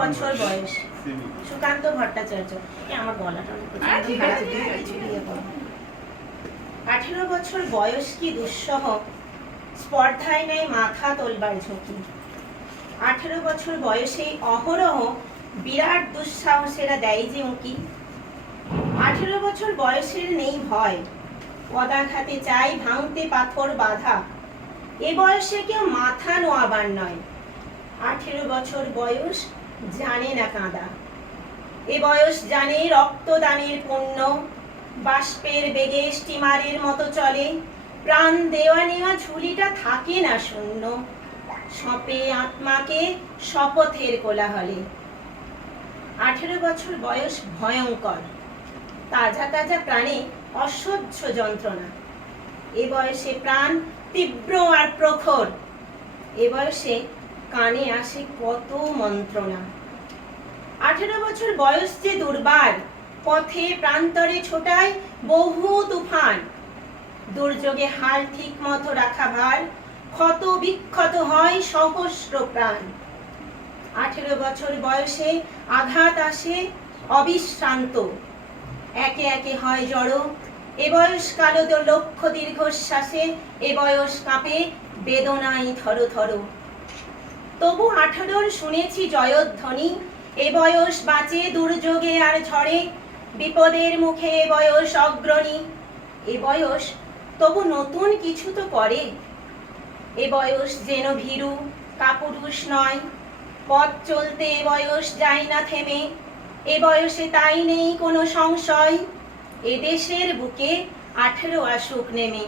বছর বয়স। সুকান্ত ভট্টাচার্য। এ আমার গলাটা। আঠেরো বছর বয়স কি দুঃসহ? স্পর্ধায় নেই মাথা তোলবার ঝুঁকি। আঠেরো বছর বয়সে অহরহ বিরাট দুঃসাহসেরা দেয় যে উঁকি আঠেরো বছর বয়সের নেই ভয়। পদাঘাতে চাই ভাঙতে পাথর বাধা। এ বয়সে কেউ মাথা নোয়াবার নয়। আঠেরো বছর বয়স জানে না কাঁদা। এ বয়স জানে রক্তদানের পুণ্য। বাষ্পের বেগে স্টিমারের মতো চলে। প্রাণ দেওয়া নেওয়া ঝুলিটা থাকে না শূন্য। সপে আত্মাকে শপথের কোলাহলে। আঠেরো বছর বয়স ভয়ঙ্কর। তাজা তাজা প্রাণে অসহ্য যন্ত্রণা। এ বয়সে প্রাণ তীব্র আর প্রখর। এ বয়সে কানে আসে কত মন্ত্রণা। আঠেরো বছর বয়স যে দুর্বার, পথে প্রান্তরে ছোটায় বহু তুফান। দুর্যোগে হাল ঠিক মতো রাখা ভার, ক্ষত বিক্ষত হয় সহস্র প্রাণ। আঠেরো বছর বয়সে আঘাত আসে অবিশ্রান্ত। একে একে হয় জড়ো, এ বয়স কালো লক্ষ দীর্ঘশ্বাসে, এ বয়স কাঁপে বেদনায় থরো থরো। তবু আঠারোর শুনেছি জয়ধ্বনি। এ বয়স বাঁচে দুর্যোগে আর ঝড়ে বিপদের মুখে এ বয়স অগ্রণী। এ বয়স তবু নতুন কিছু তো করে। এ বয়স যেন ভীরু কাপুরুষ নয়। পথ চলতে এ বয়স যায় না থেমে। এ বয়সে তাই নেই কোনো সংশয়। এ দেশের বুকে আঠেরো আসুক নেমে!